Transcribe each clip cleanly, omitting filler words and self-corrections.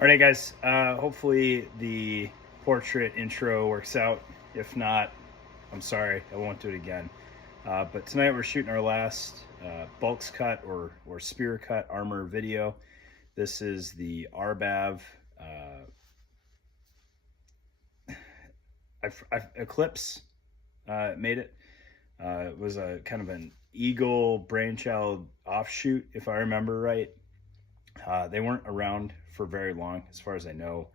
All right, guys, hopefully the portrait intro works out. If not, I'm sorry, I won't do it again. But tonight we're shooting our last BALCS cut or spear cut armor video. This is the RBAV ECLIPSE made it. It was a kind of an Eagle brainchild offshoot, if I remember right. They weren't around for very long, as far as I know.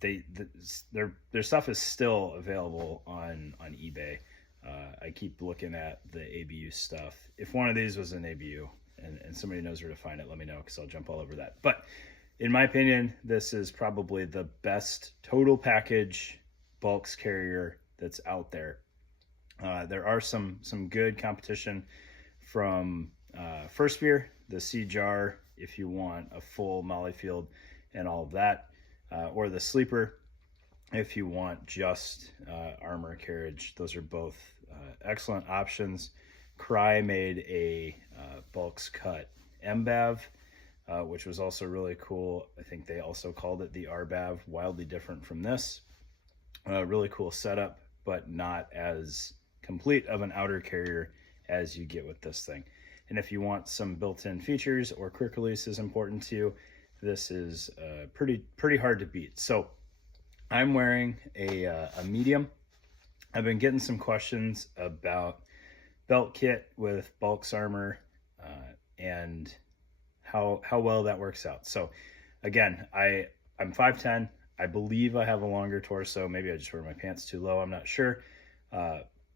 Their stuff is still available on eBay. I keep looking at the ABU stuff. If one of these was an ABU and somebody knows where to find it, let me know, because I'll jump all over that. But in my opinion, this is probably the best total package BALCS carrier that's out there. There are some good competition from First Spear, the C-Jar, if you want a full molly field and all of that, or the Sleeper if you want just armor carriage. Those are both excellent options. Cry made a BALCS cut MBAV, which was also really cool. I think they also called it the RBAV, wildly different from this. Really cool setup, but not as complete of an outer carrier as you get with this thing. And if you want some built-in features or quick release is important to you, this is pretty hard to beat. So I'm wearing a medium. I've been getting some questions about belt kit with BALCS armor and how well that works out. So again, I'm 5'10". I believe I have a longer torso. Maybe I just wear my pants too low, I'm not sure.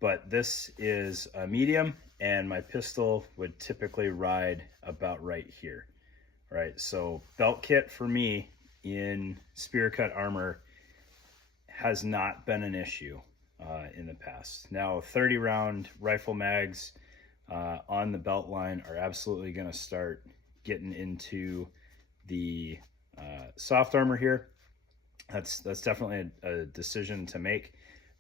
But this is a medium, and my pistol would typically ride about right here, right? So belt kit for me in spear cut armor has not been an issue in the past. Now 30 round rifle mags on the belt line are absolutely going to start getting into the soft armor here. That's definitely a decision to make.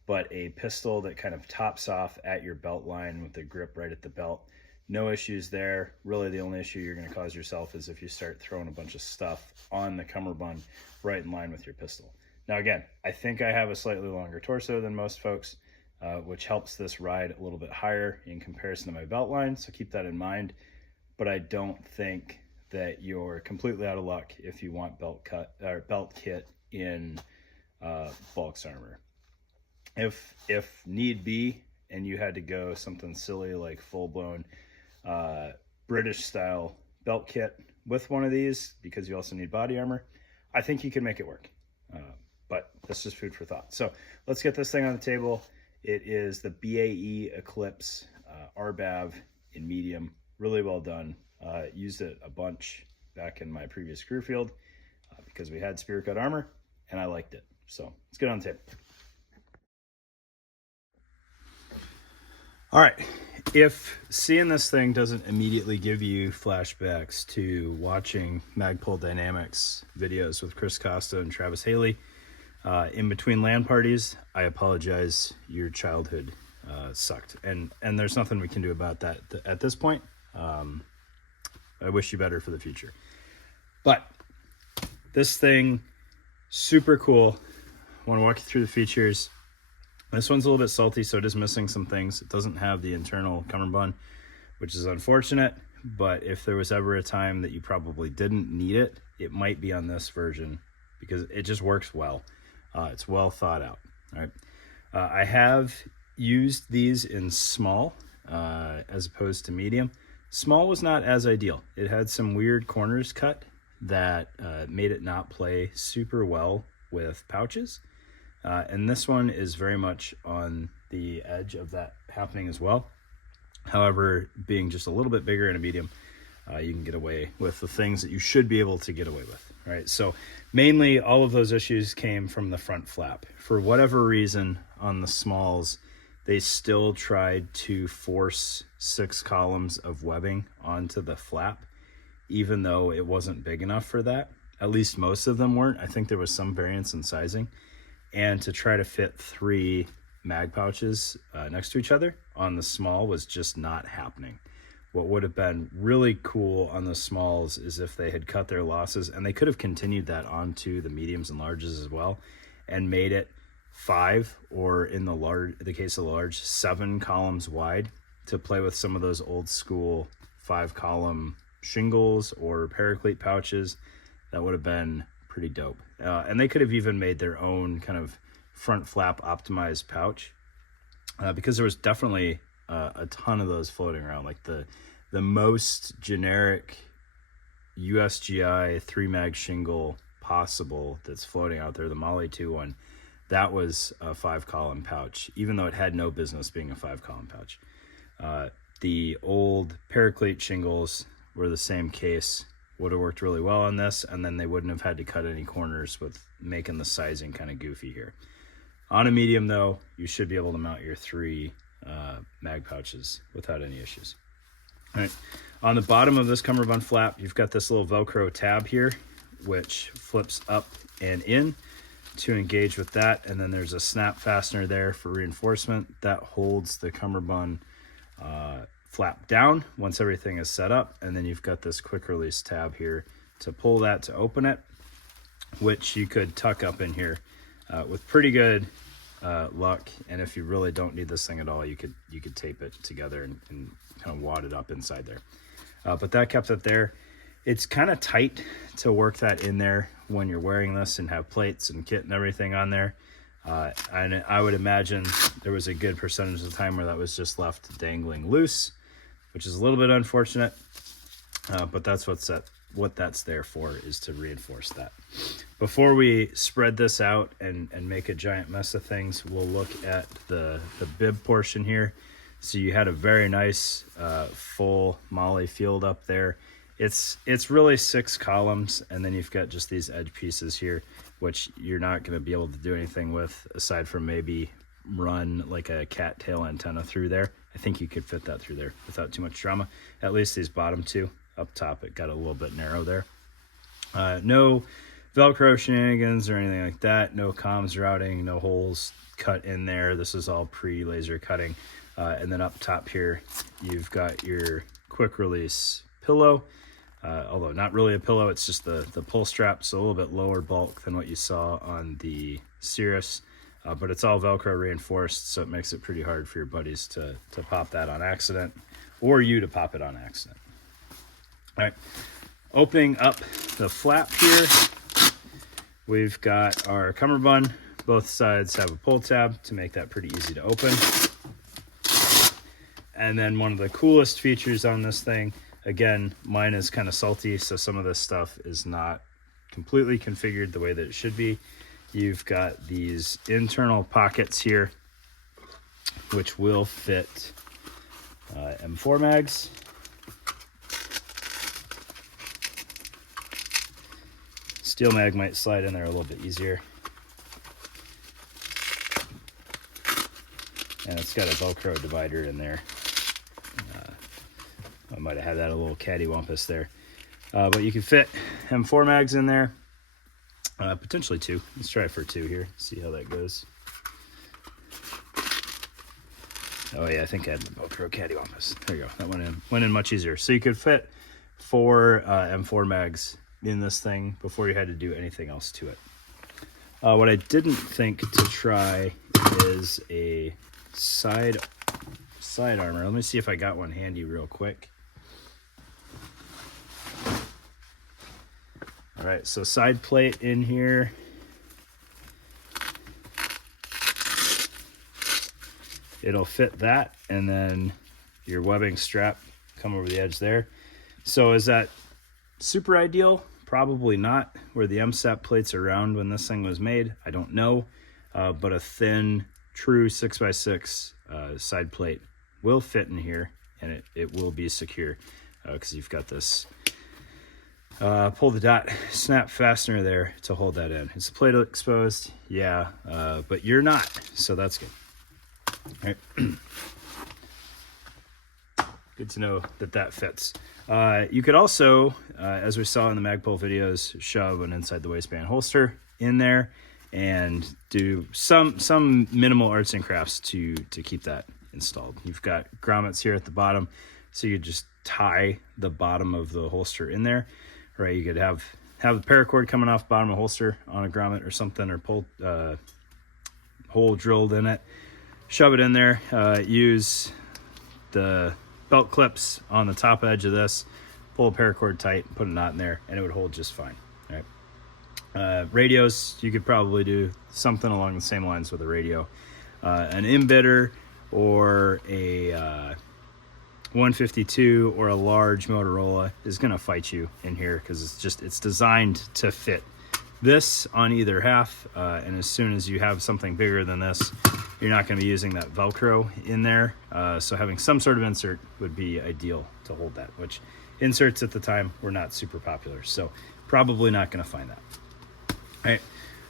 But a pistol that kind of tops off at your belt line with the grip right at the belt, no issues there. Really the only issue you're going to cause yourself is if you start throwing a bunch of stuff on the cummerbund right in line with your pistol. Now again, I think I have a slightly longer torso than most folks, which helps this ride a little bit higher in comparison to my belt line, so keep that in mind. But I don't think that you're completely out of luck if you want belt kit in BALCS armor. If need be, and you had to go something silly like full-blown British style belt kit with one of these, because you also need body armor, I think you can make it work. But that's just food for thought. So let's get this thing on the table. It is the BAE ECLIPSE RBAV in medium. Really well done. Used it a bunch back in my previous crew field because we had spear cut armor and I liked it. So let's get on the table. All right, if seeing this thing doesn't immediately give you flashbacks to watching Magpul Dynamics videos with Chris Costa and Travis Haley in between LAN parties, I apologize. Your childhood sucked, and there's nothing we can do about that at this point. I wish you better for the future. But this thing, super cool. I want to walk you through the features. This one's a little bit salty, so it is missing some things. It doesn't have the internal cummerbund, which is unfortunate, but if there was ever a time that you probably didn't need it, it might be on this version because it just works well. It's well thought out. All right. I have used these in small as opposed to medium. Small was not as ideal. It had some weird corners cut that made it not play super well with pouches. And this one is very much on the edge of that happening as well. However, being just a little bit bigger and a medium, you can get away with the things that you should be able to get away with, right? So mainly all of those issues came from the front flap. For whatever reason, on the smalls, they still tried to force 6 columns of webbing onto the flap, even though it wasn't big enough for that. At least most of them weren't. I think there was some variance in sizing. And to try to fit 3 mag pouches next to each other on the small was just not happening. what would have been really cool on the smalls is if they had cut their losses, and they could have continued that onto the mediums and larges as well, and made it 5, or in the case of the large, 7 columns wide, to play with some of those old school 5-column shingles or paraclete pouches. That would have been pretty dope. And they could have even made their own kind of front flap optimized pouch, because there was definitely a ton of those floating around. Like the most generic USGI 3-mag shingle possible that's floating out there, the Molly 2 one, that was a 5-column pouch, even though it had no business being a 5-column pouch. The old paraclete shingles were the same case, would have worked really well on this, and then they wouldn't have had to cut any corners with making the sizing kind of goofy here. On a medium, though, you should be able to mount your 3 mag pouches without any issues. All right, on the bottom of this cummerbund flap, you've got this little Velcro tab here, which flips up and in to engage with that, and then there's a snap fastener there for reinforcement that holds the cummerbund flap down once everything is set up, and then you've got this quick release tab here to pull that to open it, which you could tuck up in here with pretty good luck. And if you really don't need this thing at all, you could tape it together and kind of wad it up inside there. But that kept it there. It's kind of tight to work that in there when you're wearing this and have plates and kit and everything on there. And I would imagine there was a good percentage of the time where that was just left dangling loose, which is a little bit unfortunate, but that's what that's there for, is to reinforce that. Before we spread this out and make a giant mess of things, we'll look at the bib portion here. So you had a very nice full Molly field up there. It's really 6 columns, and then you've got just these edge pieces here, which you're not going to be able to do anything with aside from maybe run like a cattail antenna through there. I think you could fit that through there without too much drama. At least these bottom 2 up top, it got a little bit narrow there. No Velcro shenanigans or anything like that. No comms routing, no holes cut in there. This is all pre-laser cutting. And then up top here, you've got your quick release pillow. Although not really a pillow, it's just the pull strap, so a little bit lower bulk than what you saw on the Cirrus, but it's all Velcro reinforced, so it makes it pretty hard for your buddies to pop that on accident, or you to pop it on accident. All right, opening up the flap here, we've got our cummerbund. Both sides have a pull tab to make that pretty easy to open. And then one of the coolest features on this thing, again, mine is kind of salty, so some of this stuff is not completely configured the way that it should be. You've got these internal pockets here, which will fit M4 mags. Steel mag might slide in there a little bit easier. And it's got a Velcro divider in there. I might have had that a little cattywampus there. But you can fit M4 mags in there. Potentially 2. Let's try for 2 here. See how that goes. Oh yeah, I think I had the Velcro cattywampus. There you go. That went in much easier. So you could fit 4 M4 mags in this thing before you had to do anything else to it. What I didn't think to try is a side armor. Let me see if I got one handy real quick. All right, so side plate in here. It'll fit that, and then your webbing strap come over the edge there. So is that super ideal? Probably not. Where the MSAP plates are round when this thing was made, I don't know. But a thin, true 6x6 side plate will fit in here, and it will be secure because you've got this pull the dot snap fastener there to hold that in. Is the plate exposed? Yeah, but you're not, so that's good. All right. Good to know that fits. You could also, as we saw in the Magpul videos, shove an inside the waistband holster in there and do some minimal arts and crafts to keep that installed. You've got grommets here at the bottom, so you just tie the bottom of the holster in there, right? You could have the paracord coming off the bottom of the holster on a grommet or something, or pull hole drilled in it, shove it in there, use the belt clips on the top edge of this, pull a paracord tight, put a knot in there, and it would hold just fine, right? Radios, you could probably do something along the same lines with a radio. An embedder or a 152 or a large Motorola is going to fight you in here, because it's designed to fit this on either half, and as soon as you have something bigger than this, you're not going to be using that Velcro in there, so having some sort of insert would be ideal to hold that, which inserts at the time were not super popular, so probably not going to find that. All right,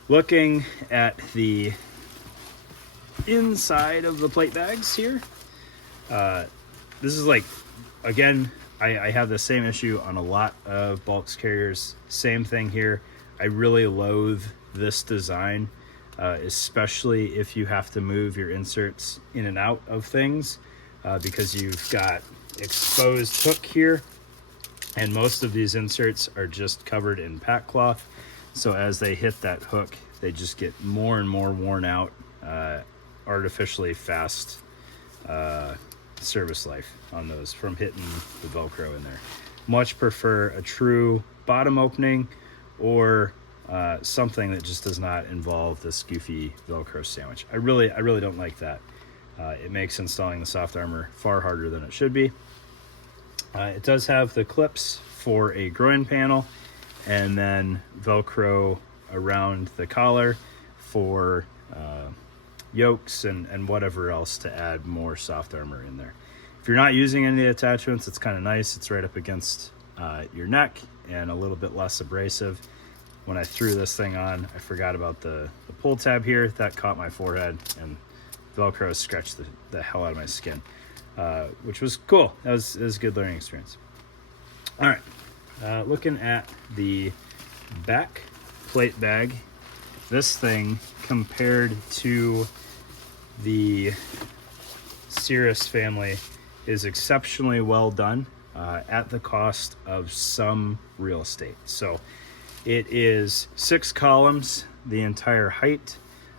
looking at the inside of the plate bags here, this is like, again, I have the same issue on a lot of BALCS carriers. Same thing here. I really loathe this design, especially if you have to move your inserts in and out of things, because you've got exposed hook here, and most of these inserts are just covered in pack cloth. So as they hit that hook, they just get more and more worn out, artificially fast service life on those from hitting the Velcro in there. Much prefer a true bottom opening, or something that just does not involve this goofy Velcro sandwich. I really don't like that. It makes installing the soft armor far harder than it should be. It does have the clips for a groin panel, and then Velcro around the collar for yokes and whatever else to add more soft armor in there. If you're not using any of the attachments, it's kind of nice. It's right up against your neck and a little bit less abrasive. When I threw this thing on, I forgot about the pull tab here. That caught my forehead, and Velcro scratched the hell out of my skin, which was cool. It was a good learning experience. All right, looking at the back plate bag, this thing compared to the Cirrus family is exceptionally well done, at the cost of some real estate. So it is 6 columns the entire height.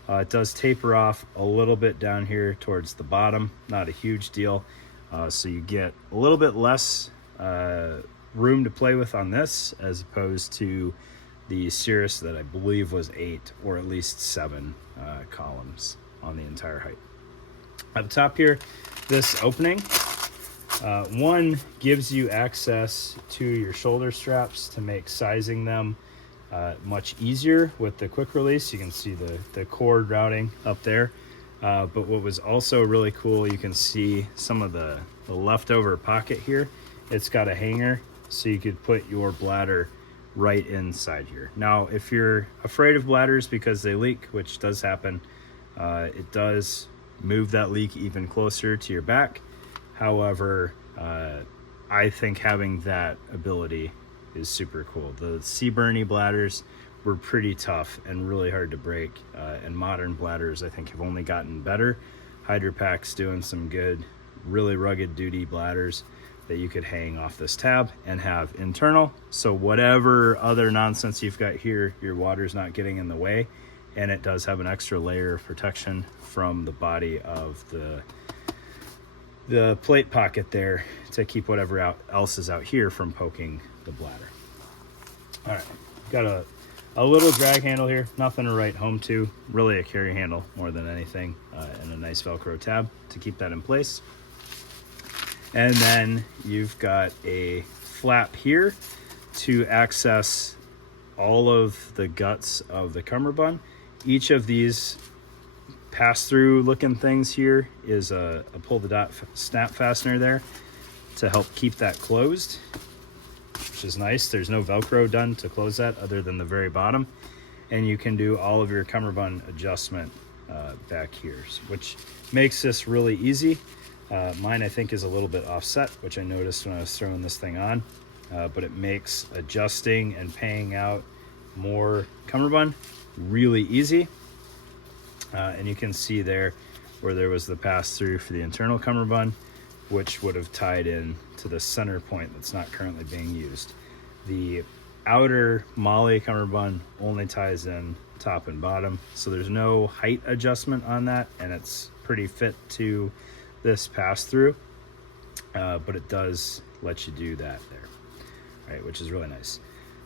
It does taper off a little bit down here towards the bottom, not a huge deal, so you get a little bit less room to play with on this, as opposed to the Cirrus that I believe was 8 or at least 7 columns on the entire height. At the top here, this opening, one gives you access to your shoulder straps to make sizing them much easier with the quick release. You can see the cord routing up there, but what was also really cool, you can see some of the leftover pocket here. It's got a hanger, so you could put your bladder right inside here. Now, if you're afraid of bladders because they leak, which does happen, it does move that leak even closer to your back. However, I think having that ability is super cool. The Seaburny bladders were pretty tough and really hard to break, and modern bladders I think have only gotten better. Hydropac's doing some good, really rugged duty bladders that you could hang off this tab and have internal, so whatever other nonsense you've got here, your water's not getting in the way, and it does have an extra layer of protection from the body of the plate pocket there to keep whatever else is out here from poking the bladder. All right, got a little drag handle here, nothing to write home to, really a carry handle more than anything, and a nice Velcro tab to keep that in place. And then you've got a flap here to access all of the guts of the cummerbund. Each of these pass-through looking things here is a pull the dot snap fastener there to help keep that closed, which is nice. There's no Velcro done to close that other than the very bottom, and you can do all of your cummerbund adjustment back here, which makes this really easy. Mine I think is a little bit offset, which I noticed when I was throwing this thing on, but it makes adjusting and paying out more cummerbund really easy. And you can see there where there was the pass through for the internal cummerbund, which would have tied in to the center point that's not currently being used. The outer MOLLE cummerbund only ties in top and bottom, so there's no height adjustment on that, and it's pretty fit to this pass-through, but it does let you do that there, right, which is really nice.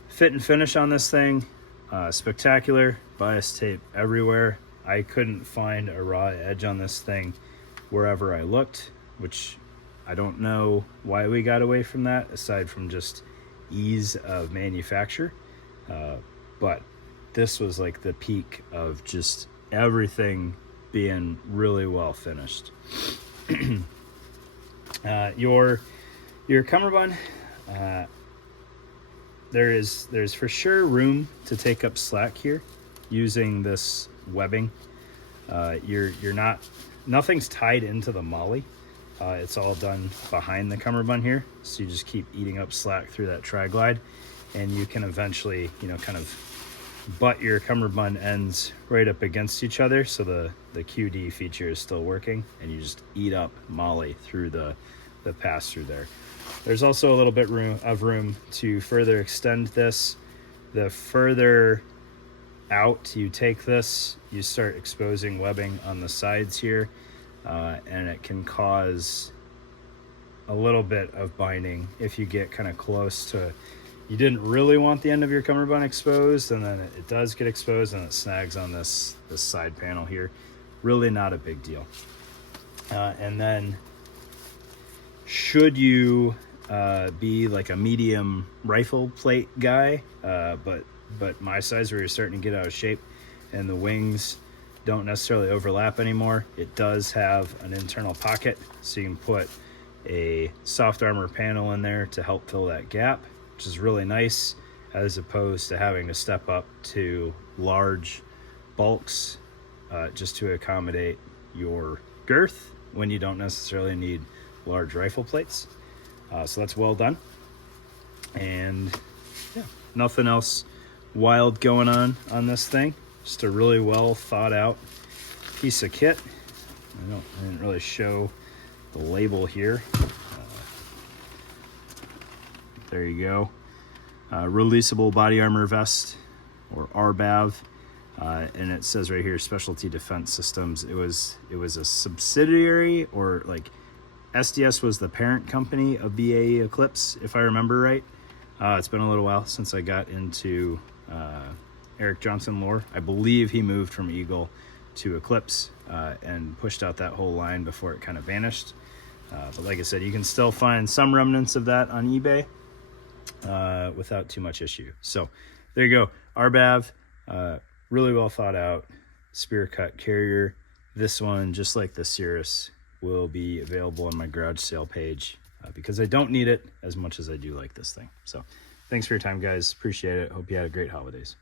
Fit and finish on this thing, spectacular. Bias tape everywhere. I couldn't find a raw edge on this thing wherever I looked, which I don't know why we got away from that, aside from just ease of manufacture. But this was like the peak of just everything being really well finished. Your cummerbund, there's for sure room to take up slack here using this webbing. Nothing's tied into the MOLLE. It's all done behind the cummerbund here, so you just keep eating up slack through that tri-glide, and you can eventually, kind of butt your cummerbund ends right up against each other, so the QD feature is still working, and you just eat up MOLLE through the pass through there. There's also a little bit of room to further extend this. The further out you take this, you start exposing webbing on the sides here, and it can cause a little bit of binding if you get kind of close to, you didn't really want the end of your cummerbund exposed, and then it does get exposed and it snags on this side panel here. Really not a big deal. And then should you be like a medium rifle plate guy, but my size, where you're starting to get out of shape and the wings don't necessarily overlap anymore, it does have an internal pocket, so you can put a soft armor panel in there to help fill that gap, which is really nice, as opposed to having to step up to large BALCS just to accommodate your girth when you don't necessarily need large rifle plates. So that's well done, and yeah, nothing else wild going on this thing. Just a really well thought out piece of kit. I didn't really show the label here. There you go. Releasable body armor vest, or RBAV, and it says right here, Specialty Defense Systems. It was a subsidiary, or like SDS was the parent company of BAE ECLIPSE, if I remember right. It's been a little while since I got into Eric Johnson lore. I believe he moved from Eagle to ECLIPSE and pushed out that whole line before it kind of vanished. But like I said, you can still find some remnants of that on eBay without too much issue. So there you go. RBAV, really well thought out spear cut carrier. This one, just like the Cirrus, will be available on my garage sale page because I don't need it as much as I do like this thing. So thanks for your time, guys. Appreciate it. Hope you had a great holidays.